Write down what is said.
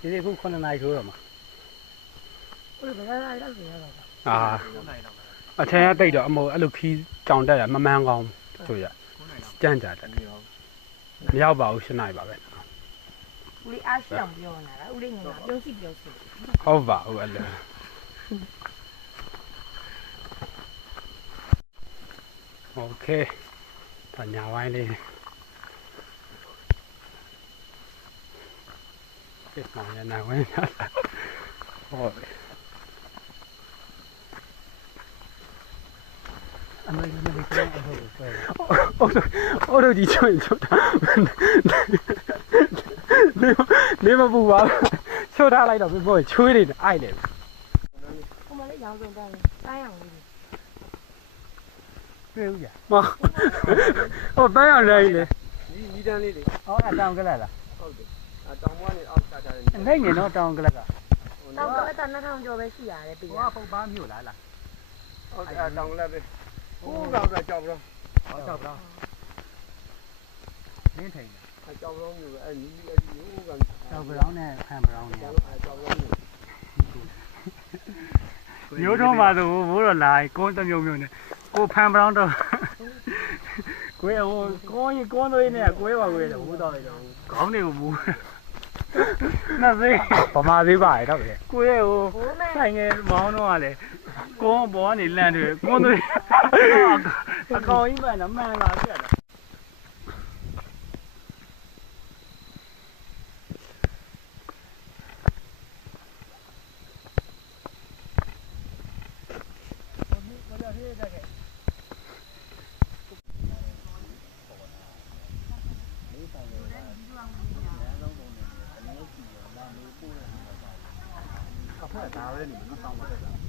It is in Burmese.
ဒီနေ့ခု9နာရီထိုးတော့မှာအထက်ကတိတ်တော့အမို့အဲ့လိုခီးကြောင်တက်တာမမှန်ကောင်းတို့ရကြမ်းကြတယ်မရောက်ပါဘူး7နာရီပါပဲဦးလေးအားရှောင်ပြောနေတာဦးလေးငါပြုံးစီပြုံးစီ ဟုတ်ပါဘူးအဲ့လိုโอเคတညာဝိုင်းလေးပြစ်ဆောင်ရနာဝိုင်းဟုတ်အမေလည်းမသိဘူးအော်ဒီချွတ်တာနေမပူပါချွတ်ထားလိုက်တော့ဘယ်ချွေးနေအိုက်တယ် ဟိုမှာလည်းရောင်းစုံတိုင်းတိုင်းအောင်လေး တွေ့ဦးကြဟောတိုင်းအောင်လေးလေ ဒီတန်းလေးတွေ ဟောအတောင်ကလတ်လား ဟုတ်တယ်တောင်မွားနေအောက်ချထားတယ် နိုင်နေတော့တောင်ကလတ်က တောင်ကလည်း2000ကျော်ပဲရှိရတယ်ပြည် ဟောပုတ်ပါမြို့လား ဟုတ်တယ်တောင်လည်းပဲဟိုကောင်ကကြောက်တော့ ဟောကြောက်တော့နင်းထိုင် ကြောက်တော့မျိုးပဲအဲ့ဒီဟိုကောင် ကြောက်ပြောင်းနဲ့ဖန်ပြောင်းနဲ့ ကြောက်တော့မျိုး မျိုးတော့မှာဆိုဘိုးတော့လာကိုတမျိုးမျိုးနဲ့ကိုဖန်ပြောင်းတော့ကိုဟိုကိုသွေးနဲ့ကိုပါကိုရတယ်ဘိုးတော့ရတော့ခေါင်းတွေကိုမူနော်စေးဗမာသေးပါရဲ့တော့ပဲကိုရဲ့ဟိုဆိုင်ငယ်မောင်းတော့ကလေကိုဘောကနေလန့်တယ်ကိုသွေးအကောင်ကြီးမှန်တော့မှန်လာပြတ်တယ်ဒါပဲနေမဆောင်ပါနဲ့